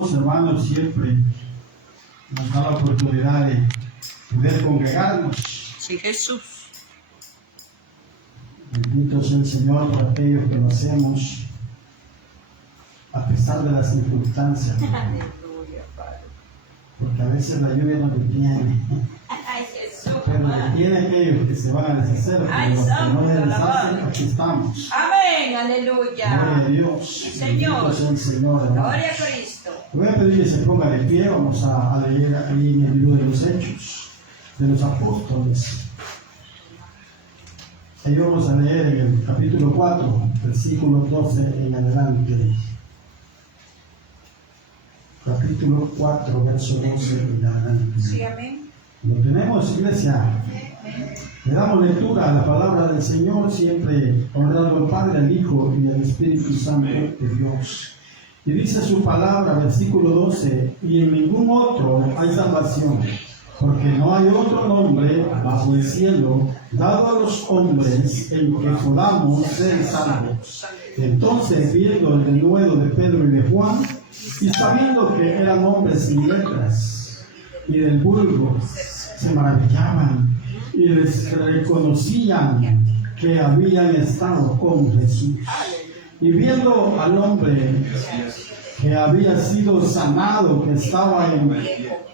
Hermanos, siempre nos da la oportunidad de poder congregarnos. Sí, Jesús. Bendito sea el Señor por aquellos que lo hacemos a pesar de las circunstancias. Aleluya, Padre. Porque a veces la lluvia nos detiene. Ay, Jesús. Pero detiene a aquellos que se van a deshacer. Pero los que no se deshacen, aquí estamos. Amén, aleluya. Gloria a Dios. Señor. Bendito sea el Señor, hermano. Gloria a Cristo. Le voy a pedir que se ponga de pie. Vamos a leer ahí en el libro de los Hechos de los Apóstoles. Ahí vamos a leer en el capítulo 4, versículo 12 en adelante. Capítulo 4, verso 12 en adelante. Sí, amén. ¿Lo tenemos, iglesia? Le damos lectura a la palabra del Señor, siempre honrando al Padre, al Hijo y al Espíritu Santo de Dios. Y dice su palabra, versículo 12, y en ningún otro hay salvación, porque no hay otro nombre bajo el cielo dado a los hombres en que podamos ser salvos. Entonces, viendo el denuedo de Pedro y de Juan, y sabiendo que eran hombres sin letras y del vulgo, se maravillaban y les reconocían que habían estado con Jesús. Y viendo al hombre que había sido sanado, que estaba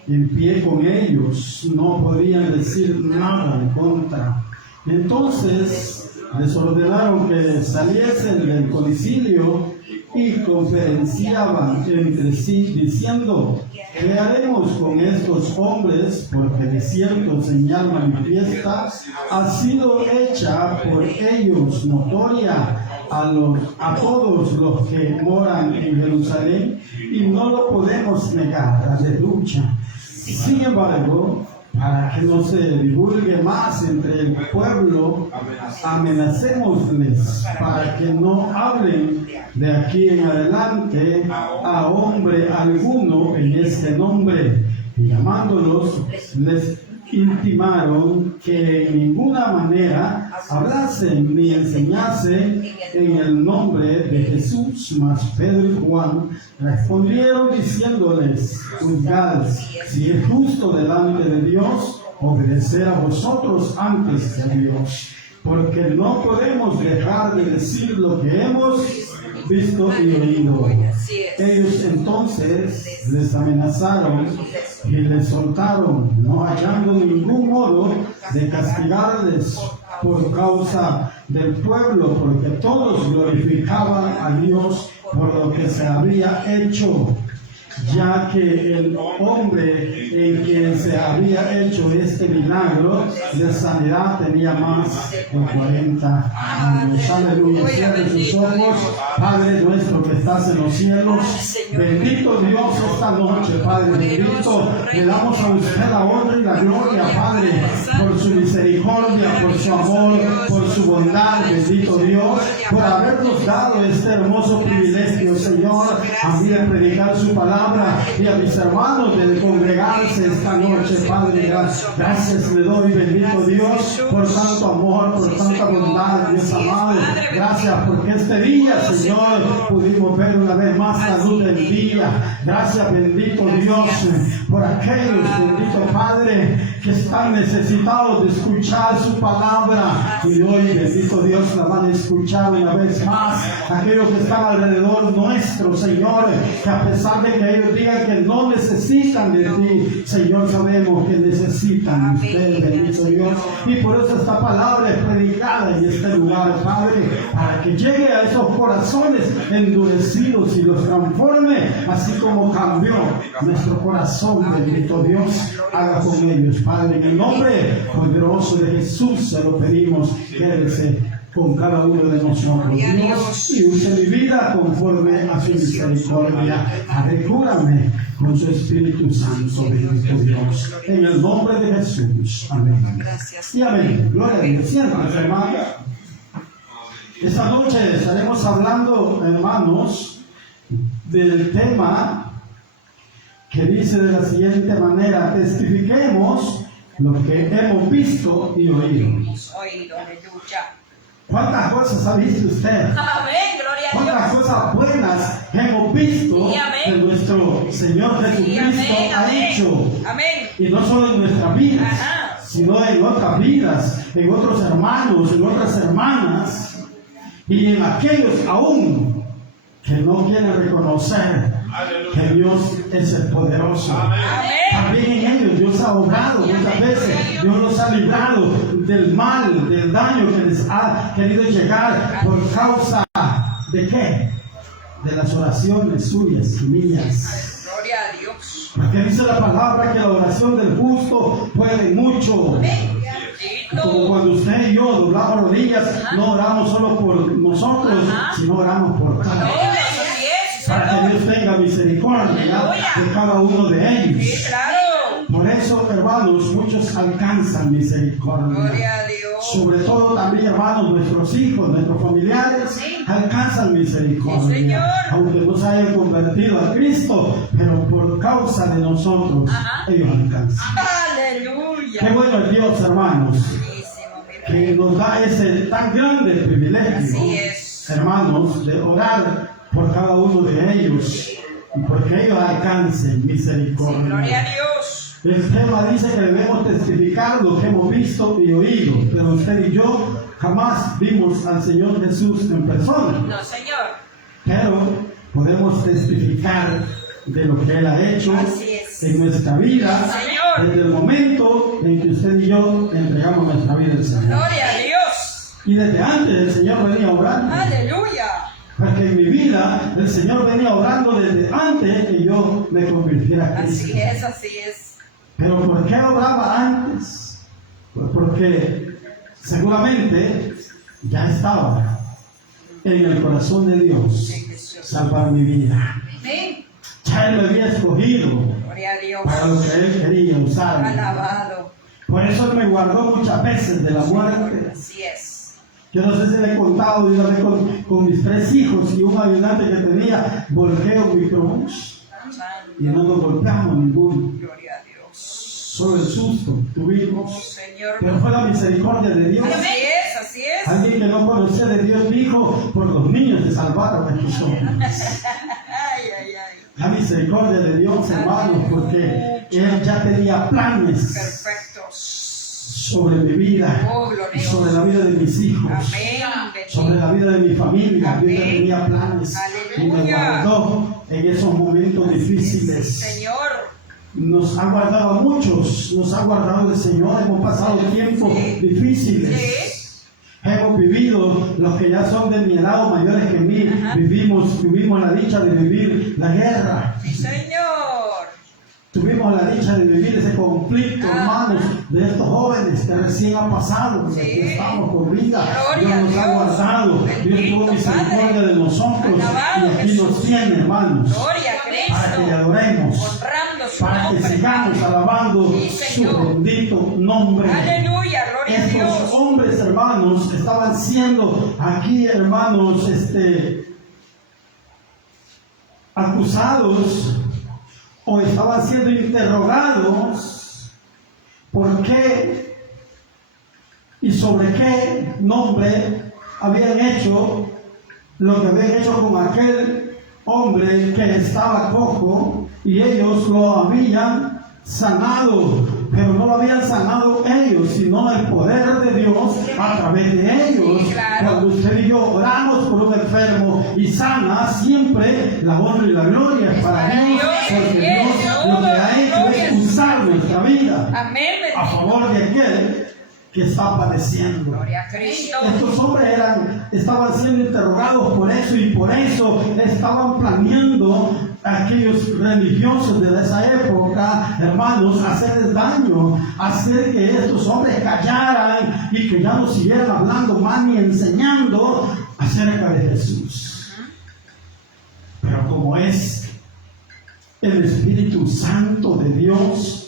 en pie con ellos, no podían decir nada en contra. Entonces les ordenaron que saliesen del concilio y conferenciaban entre sí, diciendo: ¿qué haremos con estos hombres? Porque de cierto señal manifiesta ha sido hecha por ellos notoria a todos los que moran en Jerusalén, y no lo podemos negar. Aleluya. Sin embargo, para que no se divulgue más entre el pueblo, amenacémosles para que no hablen de aquí en adelante a hombre alguno en este nombre. Y llamándolos, les intimaron que en ninguna manera hablasen ni enseñasen en el nombre de Jesús. Mas Pedro y Juan respondieron diciéndoles: juzgad si es justo delante de Dios obedecer a vosotros antes que a Dios, porque no podemos dejar de decir lo que hemos visto y oído. Ellos entonces les amenazaron y les soltaron, no hallando ningún modo de castigarles por causa del pueblo, porque todos glorificaban a Dios por lo que se había hecho, ya que el hombre en quien se había hecho este milagro de sanidad tenía más de 40 años. Aleluya. Cierre sus ojos. Padre nuestro que estás en los cielos, bendito Dios esta noche, Padre bendito, le damos a usted la honra y la gloria, Padre, por su misericordia, por su amor, por su bondad, bendito Dios, por habernos dado este hermoso privilegio, Señor, a mí de predicar su palabra y a mis hermanos de congregarse esta noche, Padre. Gracias le doy, bendito Dios, por tanto amor, por tanta bondad, Dios amado. Gracias porque este día, Señor, pudimos ver una vez más la luz del día. Gracias, bendito Dios, por aquellos, bendito Padre, que están necesitados de escuchar su palabra, y hoy, bendito Dios, la van a escuchar una vez más. Aquellos que están alrededor nuestro, Señor, que a pesar de que ellos digan que no necesitan de ti, Señor, sabemos que necesitan de usted, bendito Dios, y por eso esta palabra es predicada en este lugar, Padre, para que llegue a esos corazones endurecidos y los transforme, así como cambió nuestro corazón, bendito Dios. Haga con ellos, Padre, en el nombre poderoso de Jesús se lo pedimos. Quédese con cada uno de nosotros, Dios, y use mi vida conforme a su misericordia. Cúrame con su Espíritu Santo, bendito Dios, en el nombre de Jesús. Amén. Gracias. Y amén. Gloria a Dios. Siéntate, hermano. Esta noche estaremos hablando, hermanos, del tema que dice de la siguiente manera: testifiquemos lo que hemos visto y oído. Aleluya. ¿Cuántas cosas ha visto usted? Amén, gloria a ¿Cuántas Dios. cosas buenas hemos visto Sí, amén. que nuestro Señor Sí, Jesucristo amén, ha amén. hecho? Amén. Y no solo en nuestras vidas, Ajá. sino en otras vidas, en otros hermanos, en otras hermanas, y en aquellos aún que no quieren reconocer que Dios es el poderoso. Amén. También en ellos Dios ha obrado muchas veces, Dios los ha librado del mal, del daño que les ha querido llegar por causa de ¿qué? De las oraciones suyas y mías. Gloria a Dios. Porque dice la palabra que la oración del justo puede mucho. Como cuando usted y yo doblamos rodillas, no oramos solo por nosotros, sino oramos por cada uno. Para que Dios tenga misericordia de cada uno de ellos. Sí, claro. Por eso, hermanos, muchos alcanzan misericordia. Gloria a Dios. Sobre todo también, hermanos, nuestros hijos, nuestros familiares, alcanzan Sí, misericordia. Señor. Aunque no se hayan convertido a Cristo, pero por causa de nosotros, ellos alcanzan. Qué Aleluya. bueno es Dios, hermanos, Buenísimo, mira. que nos da ese tan grande privilegio, Así es. hermanos, de orar por cada uno de ellos y porque ellos alcancen Sí, misericordia. gloria a Dios. El tema dice que debemos testificar lo que hemos visto y oído, pero usted y yo jamás vimos al Señor Jesús en persona, No, Señor. pero podemos testificar de lo que Él ha hecho Así es. en nuestra vida, Señor. desde el momento en que usted y yo entregamos nuestra vida al Señor. Gloria a Dios. Y desde antes el Señor venía obrando. Aleluya. Porque en mi vida el Señor venía obrando desde antes que yo me convirtiera a Cristo. Así es, así es. Pero ¿por qué obraba antes? Pues porque seguramente ya estaba en el corazón de Dios salvar mi vida. Amén. Ya Él me había escogido Gloria a Dios. para lo que Él quería usarme. Alabado. Por eso Él me guardó muchas veces de la muerte. Así es. Yo no sé si le he contado de una vez con mis 3 hijos y un ayudante que tenía, volqué un microbús y no nos golpeamos ninguno. Gloria a Dios. Solo el susto tuvimos, Señor. pero fue la misericordia de Dios. Así es, así es. Alguien que no conocía de Dios dijo, por los niños se salvaron a estos hombres. Ay, ay, ay. La misericordia de Dios, hermanos, porque Él ya tenía planes Perfectos. sobre mi vida, Oh, gloria a y Dios. sobre la vida de mis hijos, Amén. sobre la vida de mi familia. Dios ya Amén. tenía planes y me Aleluya. guardó en esos momentos difíciles. Señor. Nos ha guardado a muchos, nos ha guardado el Señor. Hemos pasado tiempos difíciles. Hemos vivido, los que ya son de mi edad o mayores que mí, tuvimos la dicha de vivir la guerra. Sí, Señor. Tuvimos la dicha de vivir ese conflicto, hermanos, de estos jóvenes que recién han pasado, porque aquí estamos con vida. Gloria Dios nos a ha Dios. guardado, Dios Bendito tuvo misericordia Padre. de nosotros Alabado y aquí Jesús. nos tiene, hermanos, Gloria a para que le Cristo. adoremos, Honrando su para que nombre. sigamos alabando Sí, su Señor. bendito nombre. Aleluya. Gloria a Estos Dios. hombres, hermanos, estaban siendo aquí, hermanos, acusados o estaban siendo interrogados por qué y sobre qué nombre habían hecho lo que habían hecho con aquel hombre que estaba cojo y ellos lo habían sanado, pero no lo habían sanado ellos, sino el poder de Dios a través de ellos. Sí, claro. Cuando usted y yo oramos por un enfermo y sana, siempre la honra y la gloria es para Dios, porque Dios lo que ha hecho es usar nuestra vida Amén. a favor de aquel que está padeciendo. Gloria a Cristo. Estos hombres estaban siendo interrogados por eso y por eso estaban planeando aquellos religiosos de esa época, hermanos, hacerles daño, hacer que estos hombres callaran y que ya no siguieran hablando más ni enseñando acerca de Jesús. Pero como es el Espíritu Santo de Dios,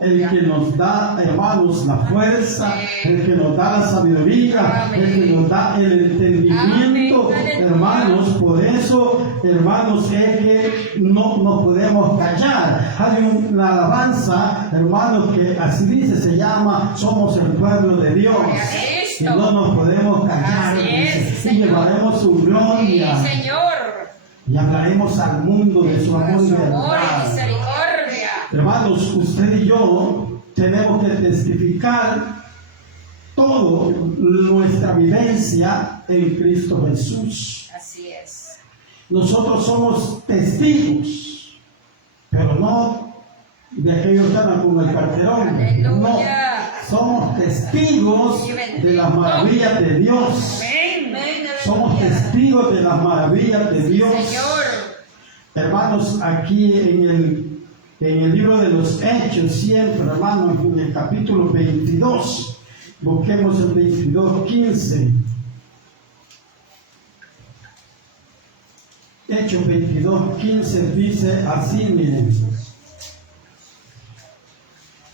el que nos da, hermanos, la fuerza, el que nos da la sabiduría, el que nos da el entendimiento, hermanos, por eso, hermanos, es que no nos podemos callar. Hay una alabanza, hermanos, que así dice, se llama, somos el pueblo de Dios. que no nos podemos callar, Así es, y Señor. llevaremos su gloria Sí, Señor. y hablaremos al mundo de su amor y Su amor y verdad. misericordia. Hermanos, usted y yo tenemos que testificar toda nuestra vivencia en Cristo Jesús. Así es. Nosotros somos testigos, pero no de aquellos que andan con el carterón. Aleluya. No, somos testigos de las maravillas de Dios. Amén. Somos testigos de las maravillas de Dios. Señor. Hermanos, aquí en el libro de los Hechos, siempre, hermanos, en el capítulo 22, busquemos el 22:15. Hechos 22:15 dice así, miren.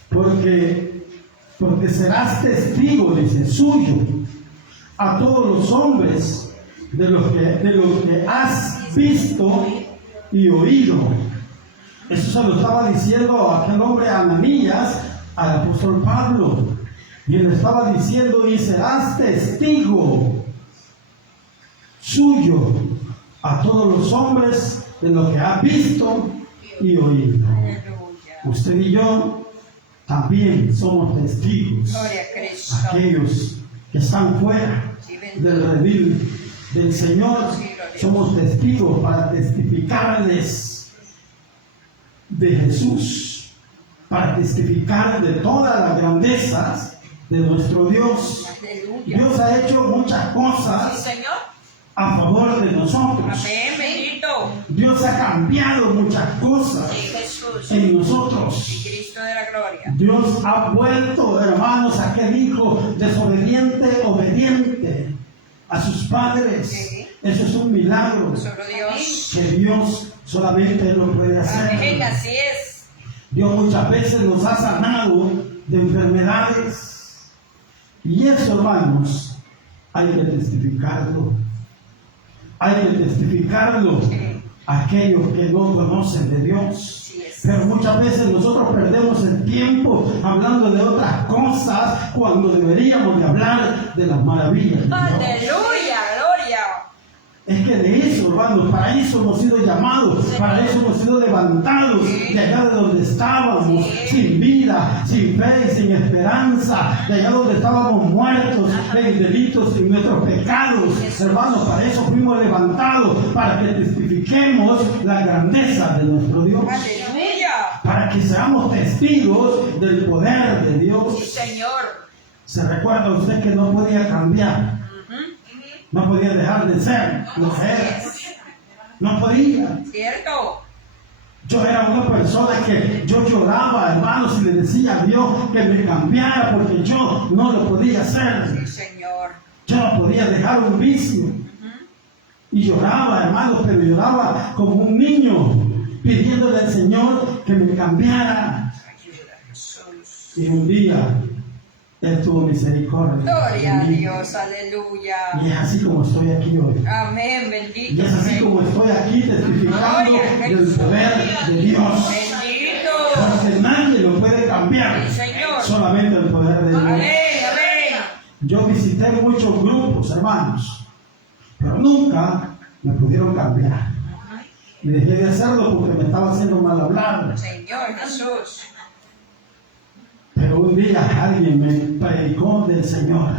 Porque serás testigo, dice, suyo, a todos los hombres de lo que has visto y oído. Eso se lo estaba diciendo a aquel hombre Ananías, al apóstol Pablo. Y él estaba diciendo, y serás testigo suyo a todos los hombres de lo que has visto y oído. Aleluya. Usted y yo también somos testigos. Gloria a Cristo. Aquellos que están fuera del redil del Señor, somos testigos para testificarles de Jesús, para testificar de todas las grandezas de nuestro Dios. Aleluya. Dios ha hecho muchas Sí, cosas Señor. a favor de nosotros. Amén, bendito. Dios ha cambiado muchas cosas Sí, Jesús. en nosotros. Y Cristo de la gloria. Dios ha vuelto, hermanos, a aquel hijo desobediente, obediente a sus padres. Sí. Eso es un milagro Solo Dios. que Dios solamente lo puede Amén, hacer. así es. Dios muchas veces nos ha sanado de enfermedades. Y eso, hermanos, hay que testificarlo. Hay que testificarlo Sí. a aquellos que no conocen de Dios. Sí es. Pero muchas veces nosotros perdemos el tiempo hablando de otras cosas cuando deberíamos de hablar de las maravillas de Dios. Aleluya, gloria. Es que de eso, hermanos, para eso hemos sido llamados, para eso hemos sido levantados de allá de donde estábamos, sin vida, sin fe y sin esperanza, de allá donde estábamos muertos en delitos y nuestros pecados. Hermanos, para eso fuimos levantados, para que testifiquemos la grandeza de nuestro Dios, Aleluya. para que seamos testigos del poder de Sí, Dios. Señor. ¿Se recuerda usted que no podía cambiar? No podía dejar de ser mujer. No podía. ¿Cierto? Yo era una persona que yo lloraba, hermanos, y le decía a Dios que me cambiara porque yo no lo podía hacer. Sí, Señor. Yo no podía dejar un vicio. Y lloraba, hermanos, pero lloraba como un niño, pidiéndole al Señor que me cambiara. Ayuda, Jesús. Y un día Él tuvo misericordia. Gloria a de mí. Dios, aleluya. Y es así como estoy aquí hoy. Amén, Y bendito. es así como estoy aquí testificando del poder de Dios. Bendito. Porque nadie lo puede cambiar. Sí, Señor. Solamente el poder de Dios. Amén, amén. Yo visité muchos grupos, hermanos, pero nunca me pudieron cambiar. Y dejé de hacerlo porque me estaba haciendo mal hablar. Señor Jesús. Pero un día alguien me predicó del Señor.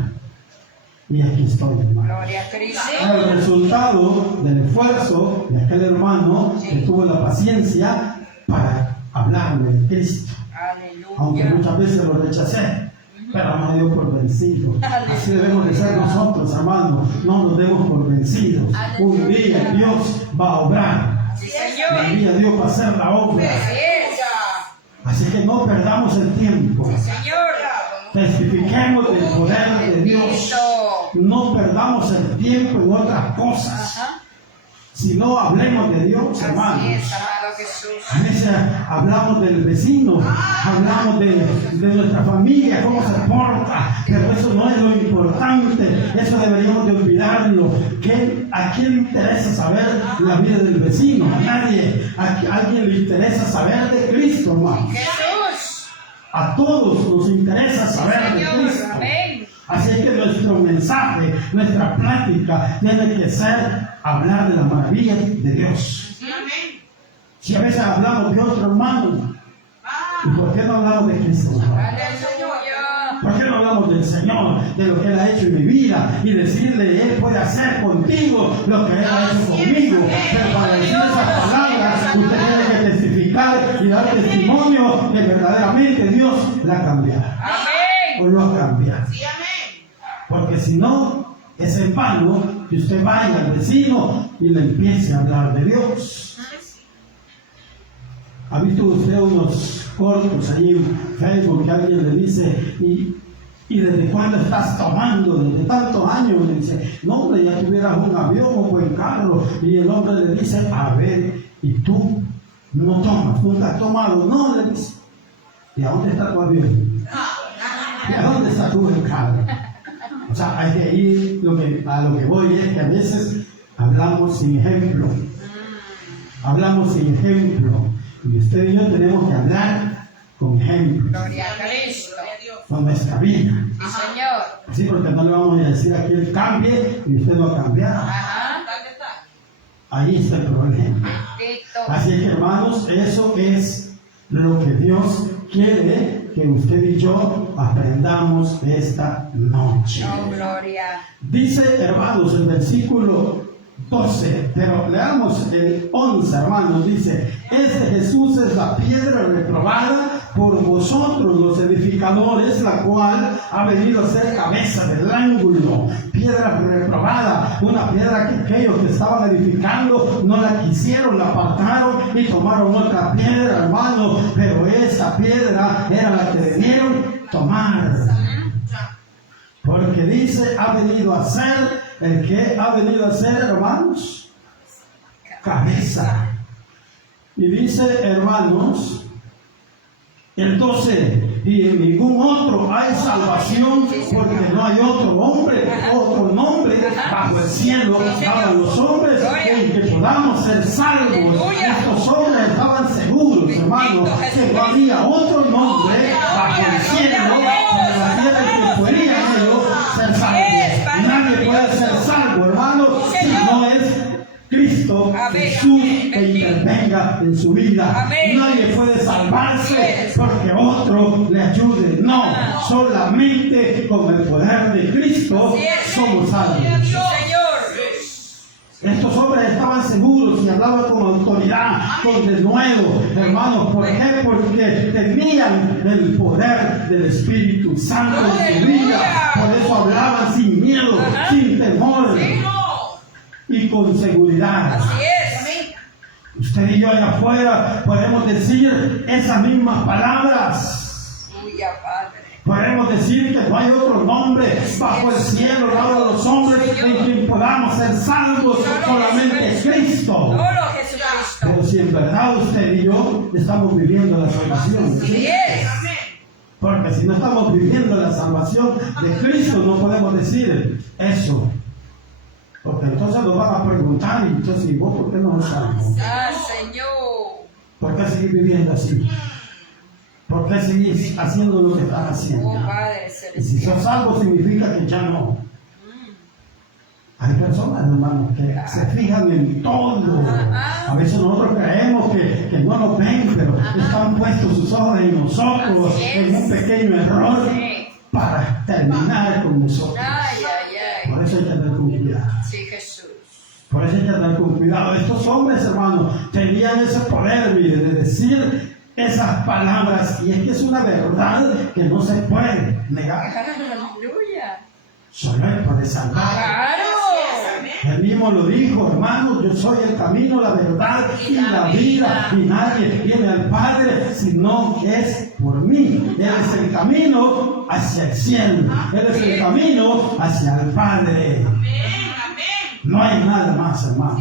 Y aquí estoy, hermano. Gloria a Cristo. El resultado del esfuerzo de aquel hermano que tuvo la paciencia para hablarme de Cristo. Aunque Aleluya. muchas veces lo rechacé, pero no me dio por vencido. Así debemos de ser nosotros, hermanos. No nos demos por vencidos. Un día Dios va a obrar. Sí, Un Señor. día Dios va a hacer la obra. Así es. Así que no perdamos el tiempo. Sí, Señor. Testifiquemos del poder de Dios. Bendito. No perdamos el tiempo en otras cosas. Ajá. Si no hablemos de Dios, Así hermanos. es, amado Jesús. A veces hablamos del vecino, hablamos de nuestra familia, cómo se porta, pero eso no es lo importante, eso deberíamos de olvidarlo. ¿A quién le interesa saber la vida del vecino? A nadie. A alguien le interesa saber de Cristo, hermano. Jesús. A todos nos interesa saber de Señor. Cristo. Amén. Así es que nuestro mensaje, nuestra plática tiene que ser hablar de las maravillas de Dios. Si a veces hablamos de otro hermano, ¿y por qué no hablamos de Cristo? Aleluya. ¿Por qué no hablamos del Señor, de lo que Él ha hecho en mi vida y decirle, Él puede hacer contigo lo que Él ha hecho conmigo? Pero para decir esas palabras, usted tiene que testificar y dar testimonio que verdaderamente Dios la ha cambiado. Amén. O lo ha cambiado. Porque si no, es en vano que usted vaya al vecino y le empiece a hablar de Dios. ¿Ha visto usted unos cortos ahí en Facebook que alguien le dice, ¿y desde cuándo estás tomando? Desde tantos años. Le dice, no, hombre, ya tuvieras un avión o un buen carro. Y el hombre le dice, a ver, ¿y tú no tomas? ¿Nunca has tomado? No, le dice. ¿Y a dónde está tu avión? ¿Y a dónde está tu buen carro? O sea, hay que ir, a lo que voy es que a veces hablamos sin ejemplo. Hablamos sin ejemplo. Y usted y yo tenemos que hablar con ejemplo. Gloria a Cristo. Con nuestra vida. Sí, Señor. Así porque no le vamos a decir a que Él cambie y usted lo ha cambiado. Ajá. Ahí está el problema. Bendito. Así que hermanos, eso es lo que Dios quiere que usted y yo aprendamos esta noche. Oh, gloria. Dice, hermanos, el versículo 12, pero leamos el 11, hermanos, dice, este Jesús es la piedra reprobada por vosotros los edificadores, la cual ha venido a ser cabeza del ángulo. Piedra reprobada, una piedra que aquellos que estaban edificando no la quisieron, la apartaron y tomaron otra piedra, hermano, pero esta piedra era la que debieron tomar. Porque dice, ha venido a ser, ¿el qué ha venido a ser, hermanos? Cabeza. Y dice, hermanos, el 12, y en ningún otro hay salvación, porque no hay otro nombre bajo el cielo para los hombres en que podamos ser salvos. Estos hombres estaban seguros, hermanos, que no había otro nombre bajo el cielo para la tierra que podrían ellos ser salvos. Nadie puede ser salvo, hermanos, si no es Cristo Jesús que intervenga en su vida. Nadie puede salvarse porque otro le ayude. No, solamente con el poder de Cristo somos salvos. Estos hombres estaban seguros y hablaban con autoridad, con denuedo, hermanos. ¿Por qué? Porque tenían el poder del Espíritu Santo en su vida. Por eso hablaban sin miedo, sin temor y con seguridad. Así es. Usted y yo allá afuera podemos decir esas mismas palabras. Aleluya, Padre. Podemos decir que no hay otro nombre bajo el cielo, dado a los hombres, en quien podamos ser salvos, solamente Cristo. Solo Jesucristo. Pero si en verdad usted y yo estamos viviendo la salvación, Así es. porque si no estamos viviendo la salvación de Cristo, no podemos decir eso. Porque entonces nos van a preguntar, y entonces, ¿y vos por qué no lo salvas? Ah, Señor. ¿Por qué seguir viviendo así? ¿Por qué seguir haciendo lo que están haciendo? Oh, Padre Y si celestial. sos salvo significa que ya no. Hay personas, hermanos, que se fijan en todo. A veces nosotros creemos que no nos ven, pero están puestos sus ojos en nosotros, en un pequeño error, para terminar con nosotros. Ay, ay, ay. Por eso hay que tener cuidado. Sí, Jesús. Por eso hay que andar con cuidado. Estos hombres, hermanos, tenían ese poder, mire, de decir esas palabras. Y es que es una verdad que no se puede negar. Aleluya. Solo Él puede salvar. Claro. Él mismo lo dijo, hermanos, yo soy el camino, la verdad y la vida. Y nadie viene al Padre si no es por mí. Él es el camino hacia el cielo. Él es el camino hacia el Padre. No hay nada más, hermano.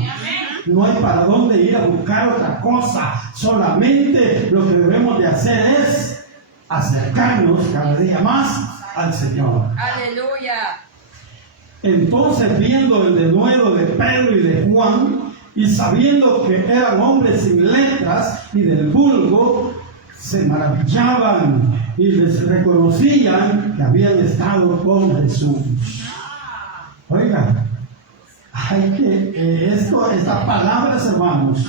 No hay para dónde ir a buscar otra cosa. Solamente lo que debemos de hacer es acercarnos cada día más al Señor. Aleluya. Entonces, viendo el denuedo de Pedro y de Juan, y sabiendo que eran hombres sin letras y del vulgo, se maravillaban y les reconocían que habían estado con Jesús. Oiga, hay que, estas palabras, hermanos,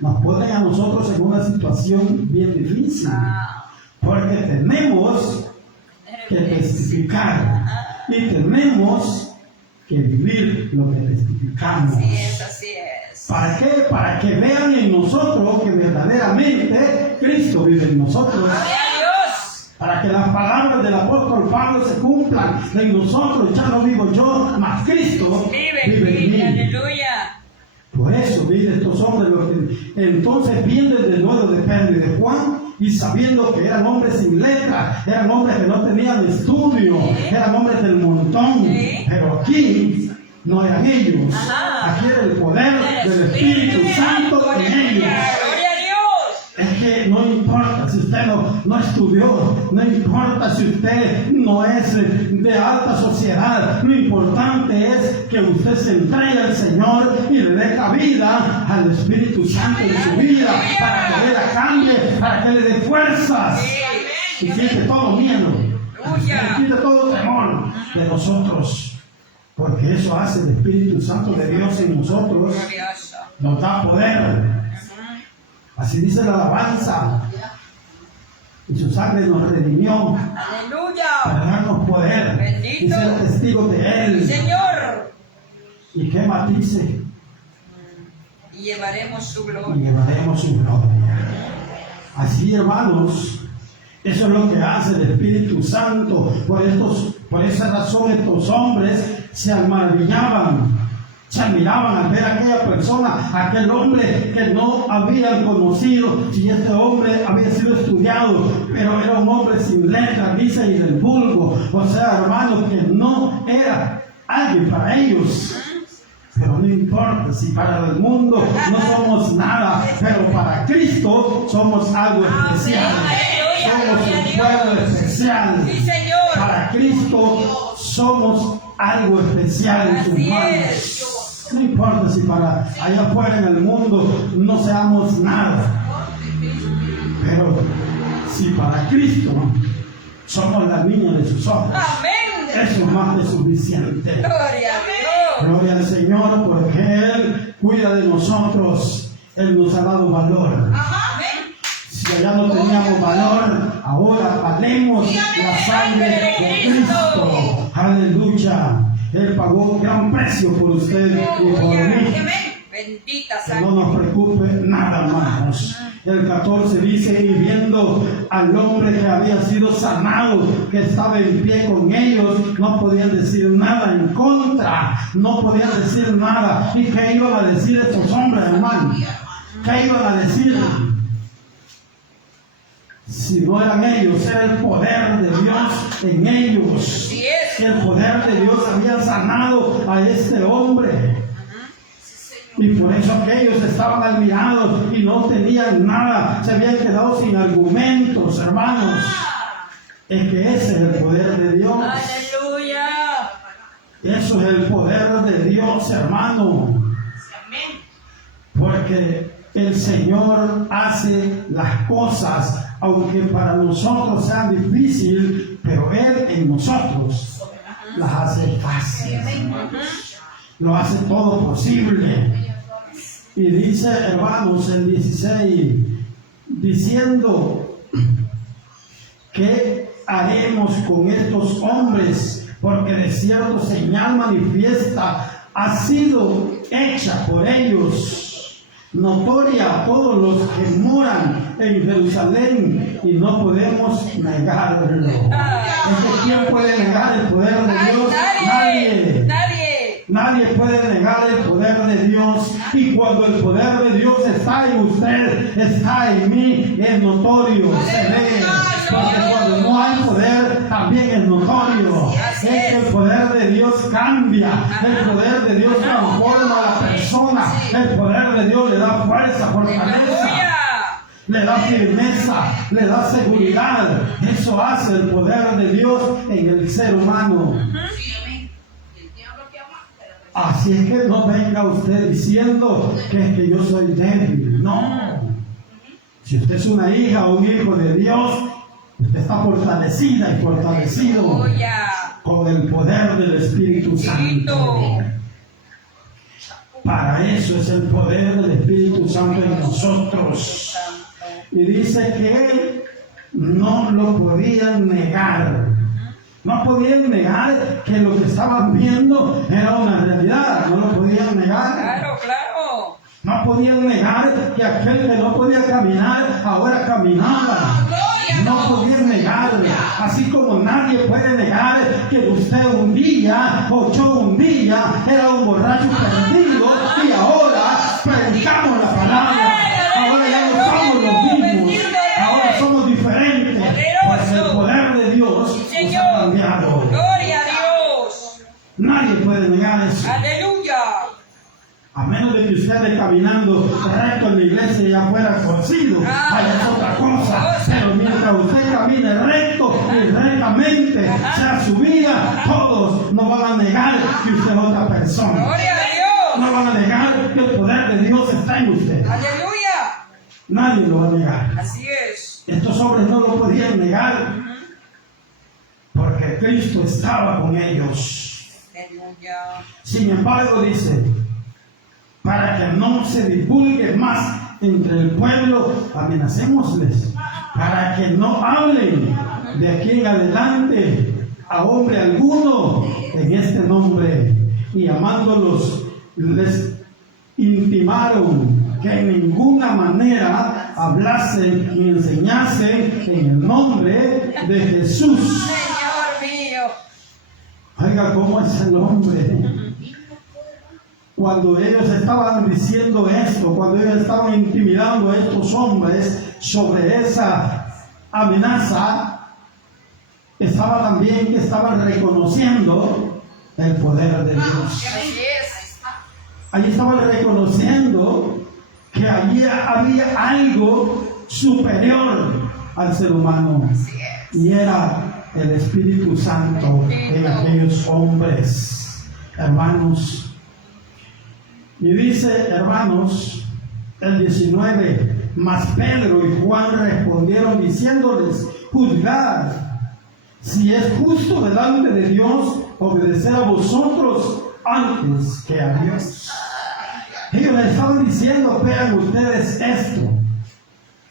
nos ponen a nosotros en una situación bien difícil, porque tenemos que testificar y tenemos que vivir lo que testificamos. Así es, así es. ¿Para qué? Para que vean en nosotros que verdaderamente Cristo vive en nosotros. Gloria a Dios. Para que las palabras del apóstol Pablo se cumplan en nosotros. Ya no vivo yo, mas Cristo vive en mí. Aleluya. Por eso, mire, estos hombres, entonces viendo el denuedo de Pedro y de Juan, y sabiendo que eran hombres sin letra, eran hombres que no tenían estudio, eran hombres del montón, pero aquí no eran ellos, aquí era el poder del Espíritu Santo en ellos. Gloria a Dios. Es que no importa si usted no estudió, no importa si usted no es de alta sociedad, lo importante es que usted se entregue al Señor y le dé cabida al Espíritu Santo en su vida, para que Él la cambie, para que le dé fuerzas y quite todo miedo, y quite todo temor de nosotros, porque eso hace el Espíritu Santo de Dios en nosotros, Glorioso. nos da poder. Así dice la alabanza. Y su sangre nos redimió para Aleluya. darnos poder Bendito. y ser testigos de Él. Señor. ¿Y qué más dice? Y llevaremos su Y gloria. llevaremos su gloria. Así, hermanos, eso es lo que hace el Espíritu Santo. Por esa razón estos hombres se maravillaban. Se admiraban al ver a aquella persona, a aquel hombre que no habían conocido, si este hombre había sido estudiado, pero era un hombre sin letras, dice, y del vulgo. O sea, hermanos, que no era alguien para ellos. Pero no importa si para el mundo no somos nada, pero para Cristo somos algo especial. Somos un pueblo especial. Sí, Señor. Para Cristo somos algo especial en sus Así manos. es. No importa si para allá afuera en el mundo no seamos nada, pero si para Cristo somos la niña de sus ojos, Amén. eso es más que suficiente. Gloria a Dios. Gloria al Señor, porque Él cuida de nosotros. Él nos ha dado valor. Amén. Si allá no teníamos valor, ahora valemos la sangre de Cristo. Aleluya. Él pagó un gran precio por usted y por mí. Bendita Que no sangre. nos preocupe nada, hermanos. El 14 dice, y viendo al hombre que había sido sanado, que estaba en pie con ellos, no podían decir nada en contra, no podían decir nada. ¿Y qué iban a decir estos hombres, hermano? ¿Qué iban a decir? Si no eran ellos, era el poder de Dios en ellos. Así es. El poder de Dios había sanado a este hombre. Y por eso aquellos estaban admirados y no tenían nada, se habían quedado sin argumentos, hermanos. Es que ese es el poder de Dios. Aleluya. Eso es el poder de Dios, hermano. Porque el Señor hace las cosas, aunque para nosotros sean difíciles, pero Él en nosotros las hace fáciles. Lo hace todo posible. Y dice, hermanos, el 16, diciendo, ¿qué haremos con estos hombres? Porque de cierto señal manifiesta ha sido hecha por ellos, notoria a todos los que moran en Jerusalén, y no podemos negarlo. Es que ¿quién puede negar el poder de Dios? Nadie. Nadie. Nadie puede negar el poder de Dios, y cuando el poder de Dios está en usted, está en mí, es notorio, se ve, porque cuando no hay poder también es notorio. Es que el poder de Dios cambia, el poder de Dios transforma a la persona, el poder de Dios le da fuerza, fortaleza, le da firmeza, le da seguridad. Eso hace el poder de Dios en el ser humano. Así es que no venga usted diciendo que yo soy débil. No. Si usted es una hija o un hijo de Dios, Usted está fortalecida y fortalecido Aleluya. con el poder del Espíritu Santo. Para eso es el poder del Espíritu Santo en nosotros. Y dice que no lo podían negar. No podían negar que lo que estaban viendo era una realidad. No lo podían negar. Claro, claro. No podían negar que aquel que no podía caminar ahora caminaba. No podían negar, así como nadie puede negar que usted un día o yo un día era un borracho perdido y ahora predicamos la palabra. Ahora ya no somos los mismos, ahora somos diferentes, porque el poder de Dios nos ha cambiado. Gloria a Dios. Nadie puede negar eso. Aleluya. A menos de que usted esté caminando recto en la iglesia y afuera torcido, vaya es otra cosa. Pero mientras usted camine recto y rectamente, sea su vida, todos no van a negar que usted es otra persona. Gloria a Dios. No van a negar que el poder de Dios está en usted. Aleluya. Nadie lo va a negar. Así es. Estos hombres no lo podían negar porque Cristo estaba con ellos. Aleluya. Sin embargo, dice, para que no se divulgue más entre el pueblo, amenacémosles, para que no hablen de aquí en adelante a hombre alguno en este nombre. Y amándolos, les intimaron que en ninguna manera hablasen ni enseñasen en el nombre de Jesús. Señor mío. Oiga, ¿cómo es el nombre? Cuando ellos estaban diciendo esto, cuando ellos estaban intimidando a estos hombres sobre esa amenaza, estaban reconociendo el poder de Dios. Así es. Allí estaban reconociendo que allí había algo superior al ser humano, y era el Espíritu Santo en aquellos hombres, hermanos. Y dice, hermanos, el 19, mas Pedro y Juan respondieron diciéndoles, juzgad si es justo delante de Dios obedecer a vosotros antes que a Dios. Ellos les estaban diciendo, vean ustedes esto.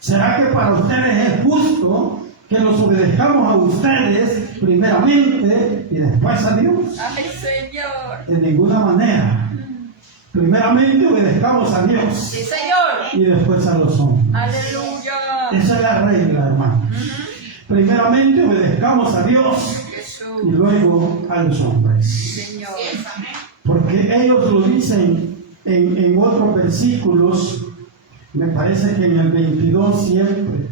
¿Será que para ustedes es justo que los obedezcamos a ustedes primeramente y después a Dios? Ay, Señor. De ninguna manera. Primeramente obedezcamos a Dios Sí, Señor. y después a los hombres. Aleluya. Esa es la regla, hermanos. Primeramente obedezcamos a Dios Jesús. y luego a los hombres. Señor. Porque ellos lo dicen en otros versículos, me parece que en el 22 siempre.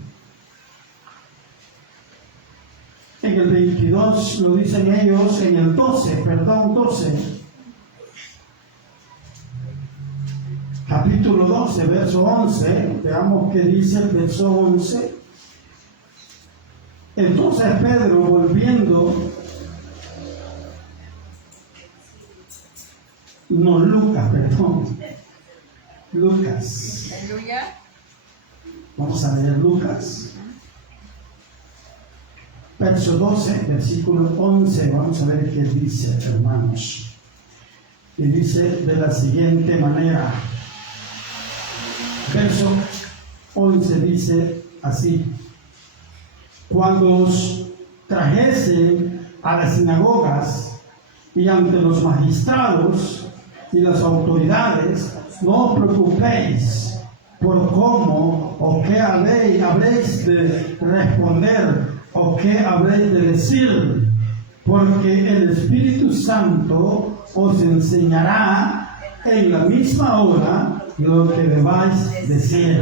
En el 22 lo dicen ellos, en el 12. Capítulo 12, verso 11, veamos qué dice el verso 11. Entonces Pedro, volviendo, Lucas. Aleluya. Vamos a leer Lucas. Verso 12, versículo 11, vamos a ver qué dice, hermanos. Y dice de la siguiente manera. Verso 11 dice así: cuando os trajesen a las sinagogas y ante los magistrados y las autoridades, no os preocupéis por cómo o qué habréis de responder o qué habréis de decir, porque el Espíritu Santo os enseñará en la misma hora lo que debáis decir.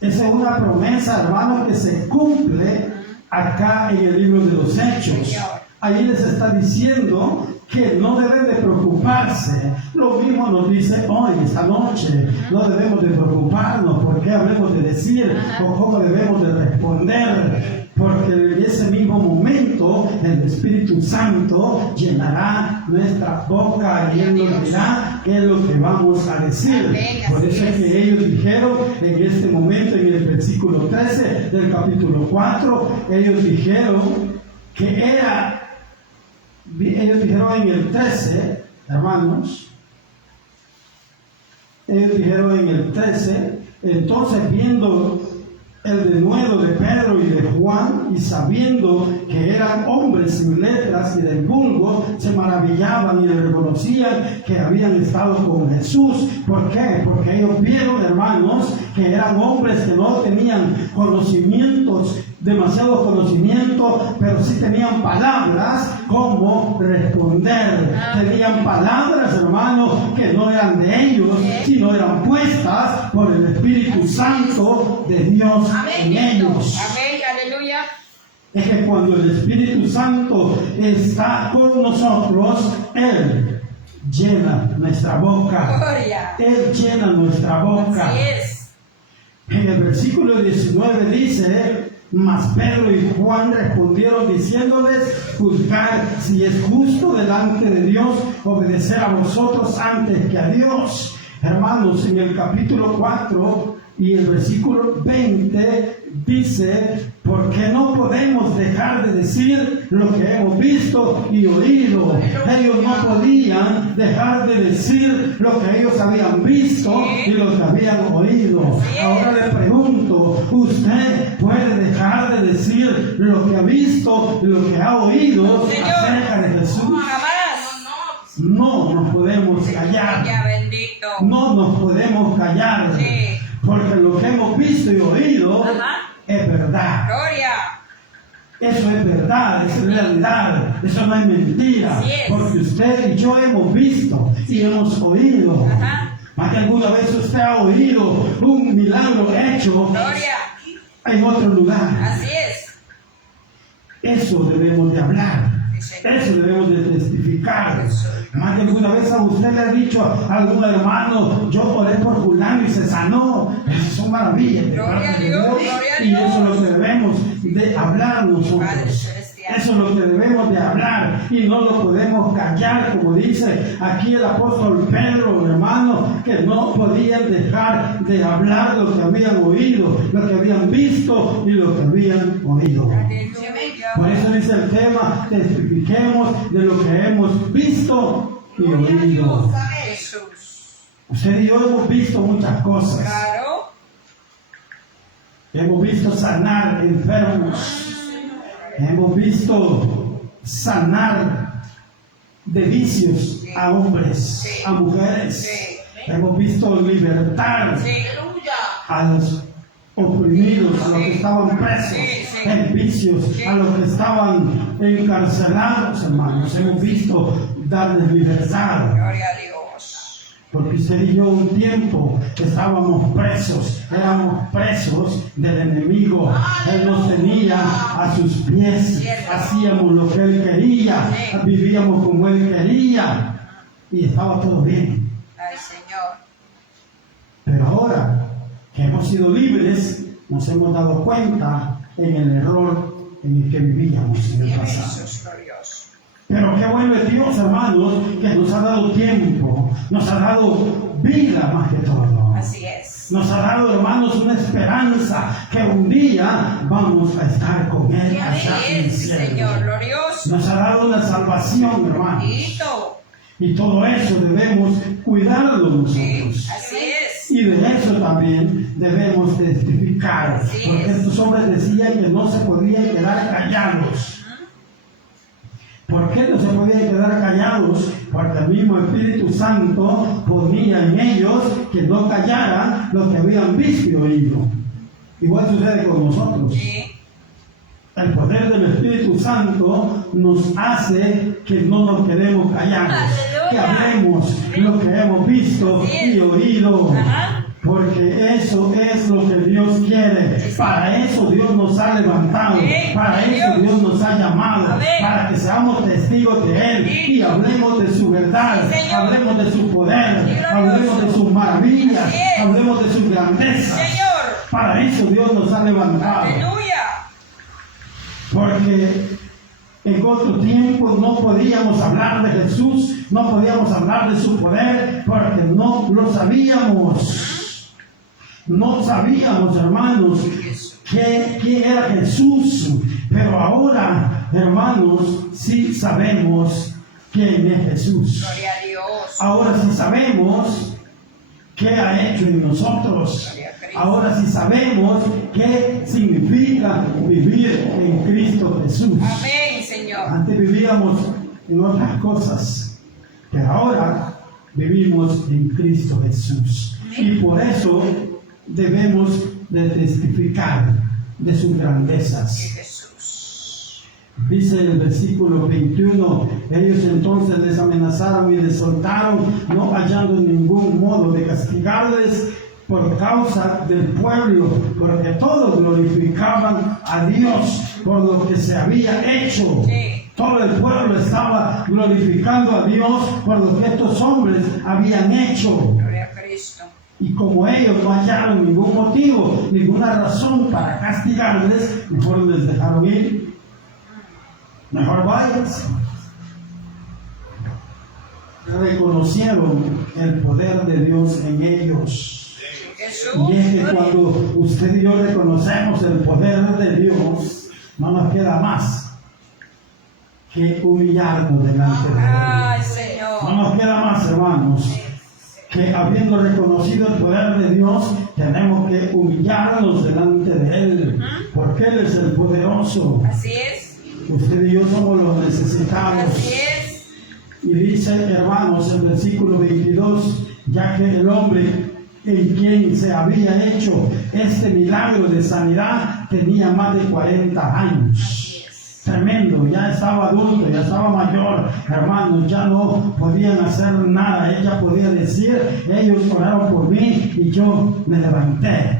Esa es una promesa, hermano, que se cumple acá en el libro de los Hechos. Ahí les está diciendo que no deben de preocuparse. Lo mismo nos dice hoy, esta noche. No debemos de preocuparnos por qué habremos de decir o cómo debemos de responder. Porque en ese mismo momento el el Espíritu Santo llenará nuestra boca y Él nos dirá qué es lo que vamos a decir. Por eso es que ellos dijeron en este momento, en el versículo 13 del capítulo 4, ellos dijeron en el 13, hermanos, ellos dijeron en el 13, entonces viendo el denuedo de Pedro y de Juan, y sabiendo que eran hombres sin letras y del vulgo, se maravillaban y reconocían que habían estado con Jesús. ¿Por qué? Porque ellos vieron, hermanos, que eran hombres que no tenían conocimientos, demasiados conocimientos, pero sí tenían palabras como responder. Tenían palabras, hermanos, que no eran de ellos, sino eran puestas por el Espíritu Santo de Dios en ellos. Amén, aleluya. Es que cuando el Espíritu Santo está con nosotros, Él llena nuestra boca. Gloria. Él llena nuestra boca. Así es. En el versículo 19 dice: mas Pedro y Juan respondieron diciéndoles: juzgad si es justo delante de Dios obedecer a vosotros antes que a Dios. Hermanos, en el capítulo 4 y el versículo 20 dice: porque no podemos dejar de decir lo que hemos visto y oído. Ellos no podían dejar de decir lo que ellos habían visto y lo que habían oído. Ahora le pregunto, ¿usted puede dejar de decir lo que ha visto y lo que ha oído acerca de Jesús? Jamás. No nos podemos callar. Ya bendito. No nos podemos callar. Sí. Porque lo que hemos visto y oído es verdad. Gloria. Eso es verdad, es realidad, eso no es mentira. Así es. Porque usted y yo hemos visto y hemos oído. Más que alguna vez usted ha oído un milagro hecho Gloria. en otro lugar. Así es. Eso debemos de hablar. Eso debemos de testificar. Más que alguna vez a usted le ha dicho a algún hermano: yo oré por fulano y se sanó. Esas son maravillas de parte de Dios. Y eso es lo que debemos de hablar nosotros. Eso es lo que debemos de hablar y no lo podemos callar, como dice aquí el apóstol Pedro, hermano, que no podían dejar de hablar lo que habían oído, lo que habían visto y lo que habían oído. Por eso dice el tema: testifiquemos de lo que hemos visto y oído. Jesús. Usted y yo hemos visto muchas cosas. Claro. Hemos visto sanar enfermos. Hemos visto sanar de vicios a hombres, a mujeres. Hemos visto libertar a los oprimidos, a los que estaban presos en vicios, a los que estaban encarcelados, hermanos. Hemos visto darles libertad. Gloria a Dios. Porque usted y yo un tiempo estábamos presos, éramos presos del enemigo. Él nos tenía a sus pies, hacíamos lo que Él quería, vivíamos como Él quería y estaba todo bien. Ay, Señor. Pero ahora que hemos sido libres, nos hemos dado cuenta en el error en el que vivíamos en el pasado. Jesús glorioso. Pero qué bueno es Dios, hermanos, que nos ha dado tiempo, nos ha dado vida más que todo. Así es. Nos ha dado, hermanos, una esperanza que un día vamos a estar con Él allá en el cielo. Señor glorioso. Nos ha dado una salvación, hermanos. Bendito. Y todo eso debemos cuidarlo nosotros. Así es. Y de eso también debemos testificar. Así Porque es. estos hombres decían que no se podían quedar callados. ¿Por qué no se podían quedar callados? Porque el mismo Espíritu Santo ponía en ellos que no callaran lo que habían visto y oído. Igual sucede con nosotros. Sí. El poder del Espíritu Santo nos hace que no nos quedemos callados. ¡Aleluya! Que hablemos lo que hemos visto y oído. Ajá. Porque eso es lo que Dios quiere. Para eso Dios nos ha levantado. Para eso Dios nos ha llamado. Para que seamos testigos de Él y hablemos de su verdad. Hablemos de su poder. Hablemos de sus maravillas. Hablemos de sus grandezas. Señor. Para eso Dios nos ha levantado. Aleluya. Porque En otro tiempo no podíamos hablar de Jesús, no podíamos hablar de su poder, porque no lo sabíamos. No sabíamos, hermanos, quién era Jesús. Pero ahora, hermanos, sí sabemos quién es Jesús. Gloria a Dios. Ahora sí sabemos qué ha hecho en nosotros. Ahora sí sabemos qué significa vivir en Cristo Jesús. Amén, Señor. Antes vivíamos en otras cosas, pero ahora vivimos en Cristo Jesús. Y por eso debemos de testificar de sus grandezas. Jesús. Dice el versículo 21, ellos entonces les amenazaron y les soltaron, no hallando ningún modo de castigarles por causa del pueblo, porque todos glorificaban a Dios por lo que se había hecho. Sí. Todo el pueblo estaba glorificando a Dios por lo que estos hombres habían hecho. Gloria a Cristo. Y como ellos no hallaron ningún motivo, ninguna razón para castigarles, mejor les dejaron ir. Mejor váyanse. Reconocieron el poder de Dios en ellos. Jesús. Y es que cuando usted y yo reconocemos el poder de Dios, no nos queda más que humillarnos delante de Él. Ay, No Señor. nos queda más, hermanos, que habiendo reconocido el poder de Dios, tenemos que humillarnos delante de Él, porque Él es el poderoso. Así es. Usted y yo somos los necesitados. Así es. Y dice, hermanos, en versículo 22, ya que el hombre en quien se había hecho este milagro de sanidad tenía más de 40 años. Tremendo, ya estaba adulto, ya estaba mayor, hermanos, ya no podían hacer nada. Ella podía decir, ellos oraron por mí y yo me levanté.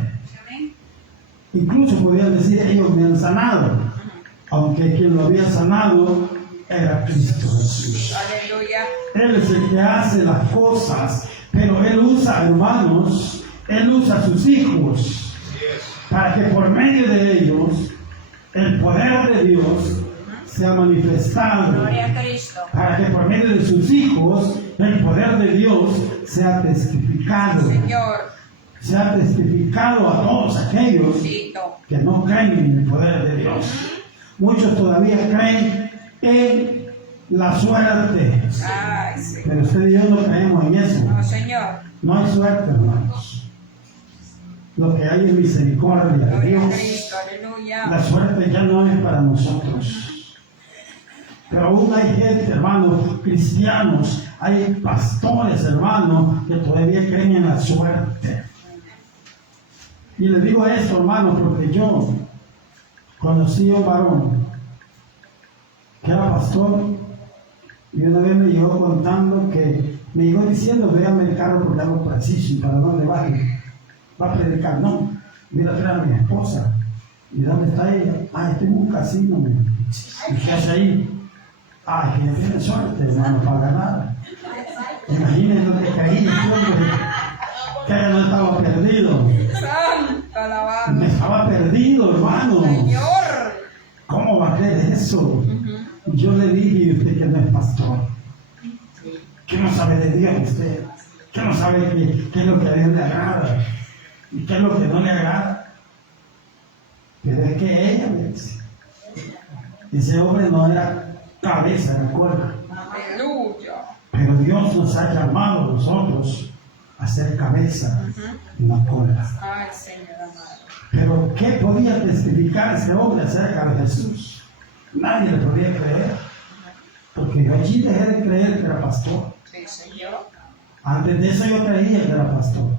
Incluso podían decir, ellos me han sanado, aunque quien lo había sanado era Cristo Jesús. Aleluya. Él es el que hace las cosas, pero Él usa, hermanos, Él usa a sus hijos para que por medio de ellos el poder de Dios sea manifestado, Gloria a Cristo. para que por medio de sus hijos el poder de Dios sea testificado, Señor. sea testificado a todos aquellos Tito. que no creen en el poder de Dios. Muchos todavía creen en la suerte, Ay, Señor. pero usted y yo no creemos en eso. No, Señor. No hay suerte, hermanos. Lo que hay es misericordia de Gloria a Dios. Cristo. Aleluya. La suerte ya no es para nosotros. Pero aún hay gente, hermanos, cristianos, hay pastores, hermanos, que todavía creen en la suerte. Y les digo esto, hermanos, porque yo conocí a un varón que era pastor y una vez me llegó contando que me llegó diciendo, véame el carro porque hago preciso, ¿para dónde va? Va a predicar, no, mira atrás a mi esposa. ¿Y dónde está ella? Ah, estoy en un casino. ¿Y qué hace ahí? Ah, que ya tiene suerte, hermano, para ganar. Imagínense lo que creí, que ella no estaba perdido. Santa alabanza. Me estaba perdido, hermano. Señor. ¿Cómo va a creer eso? Y yo le dije, ¿y usted que no es pastor? ¿Qué no sabe de Dios usted? ¿Qué no sabe qué es lo que a Dios le agrada? ¿Y qué es lo que no le agrada? Pero es que ella me dice, ese hombre no era cabeza, recuerda. Aleluya. Pero Dios nos ha llamado a nosotros a ser cabeza y no cola. Ay, Señor amado. Pero ¿qué podía testificar ese hombre acerca de Jesús? Nadie le podía creer. Porque yo allí dejé de creer que era pastor. Sí, Señor. Antes de eso yo creía que era pastor.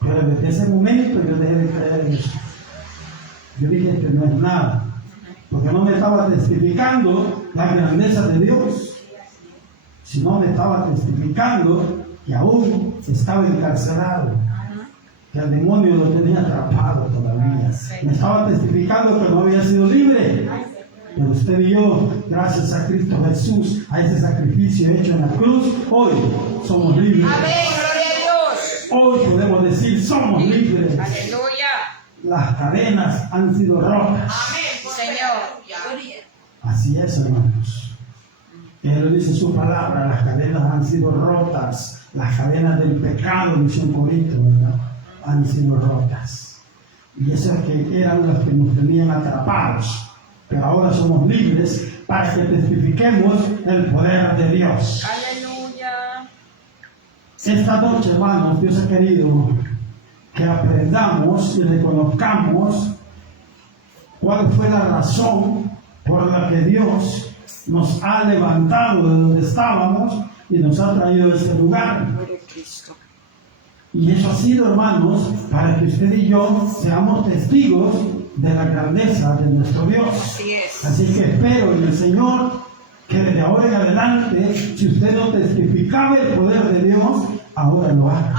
Pero desde ese momento yo dejé de creer en eso. Yo dije que no es nada. Porque no me estaba testificando la grandeza de Dios, sino me estaba testificando que aún estaba encarcelado, que el demonio lo tenía atrapado todavía. Me estaba testificando que no había sido libre. Pero usted y yo, gracias a Cristo Jesús, a ese sacrificio hecho en la cruz, hoy somos libres. Amén. Gloria a Dios. Hoy podemos decir, somos libres. Aleluya. Las cadenas han sido rotas. Amén. Señor. Así es, hermanos. Él dice su palabra, las cadenas han sido rotas, las cadenas del pecado, dice un Corinto, ¿verdad? Han sido rotas. Y eso es que eran los que nos tenían atrapados. Pero ahora somos libres para que testifiquemos el poder de Dios. Aleluya. Esta noche, hermanos, Dios ha querido que aprendamos y reconozcamos cuál fue la razón por la que Dios nos ha levantado de donde estábamos y nos ha traído a este lugar. Gloria a Cristo. Y eso ha sido, hermanos, para que usted y yo seamos testigos de la grandeza de nuestro Dios. Así es. Así que espero en el Señor que desde ahora en adelante, si usted no testificaba el poder de Dios, ahora lo haga.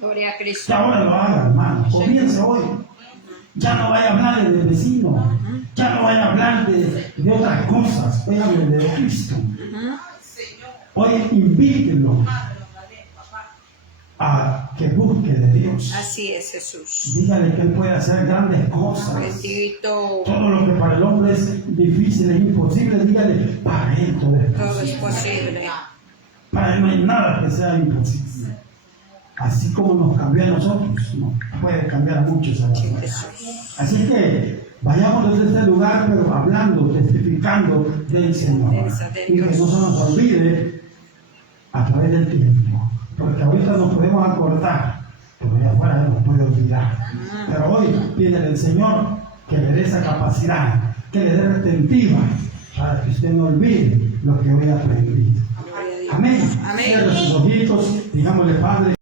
Gloria a Que Cristo. ahora lo haga, hermano. Comience hoy. Ya no vaya a hablar del vecino. Ya no vaya a hablar de otras cosas. Hoy hable de Cristo. Hoy invítelo a que busque de Dios. Así es, Jesús. Dígale que Él puede hacer grandes cosas. Bendito. Todo lo que para el hombre es difícil, es imposible, dígale, para Él todo es Todo es posible. posible. Para Él no hay nada que sea imposible. Así como nos cambió a nosotros, nos puede cambiar a muchos a la vez. Jesús. Así que vayamos desde este lugar, pero hablando, testificando del Señor. Y que no se nos olvide a través del tiempo. Porque ahorita nos podemos acordar, pero allá afuera nos puede olvidar. Pero hoy pídele al Señor que le dé esa capacidad, que le dé retentiva, para que usted no olvide lo que hoy ha aprendido. Gloria a Dios. Amén. Amén. Cierre sus ojitos, digámosle, Padre,